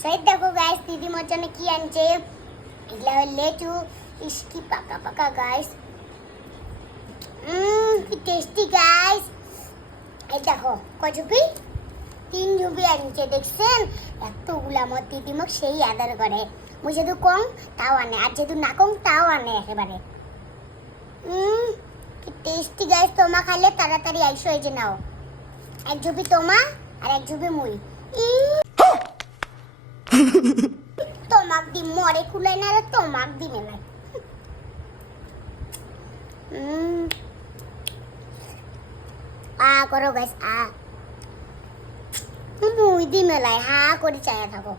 সেই দেখো গাইস দিদি মোর জন্য কি আনছে, এগুলা লেচু, ইসকি পাকা পাকা গাইস, কি টেস্টি গাইস। এই দেখো কজুপি 3 ঝুপি আনছে, দেখছেন এতগুলা আমার দিদি মোক সেই আদর করে, মুই যেহেতু কম তাও আনে, আর যেহেতু না কম তাও আনে একেবারে। কি টেস্টি গাইস, তোমা খাইলে তাড়াতাড়ি আইসো, এই যে নাও, 1 ঝুপি তোমা আর 1 ঝুপি মুই। তোমাক দি মরে কুলাই না, তোমাক দিবে না। আ করো গাইস, আ মুই দি মেলায় হা করে চায়া থাকো।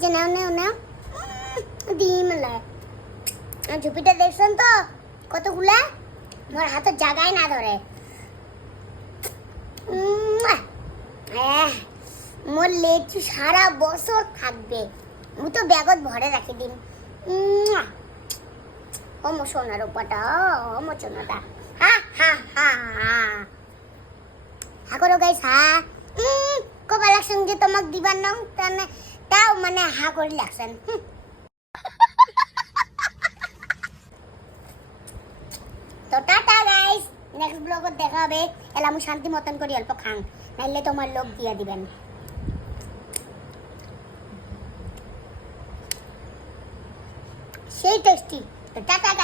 যে নাও নাও নাও, দি মেলায়। ঝুপিটা দেখছেন তো কতগুলা, মোর হাতে জায়গায় না ধরে। মোর লেচু সারা বছর থাকবে, মু তো ব্যাগত ভরে রাখি দিন। ও মো সোনার উপরটা, ও মো সোনাটা, হা হা হা হা করো গাইস, হা। কবা লাগছেন যে তোমাক দিবার নাম, তাও মানে হা করে লাগছেন। তো টাটা গাইস, নেক্সট ব্লগত দেখা হবে। এলা আমি শান্তি মতন করি অল্প খাং, নাইলে তোমার লোক দিয়া দিবেন। সেই টেস্টি। তো টাটা।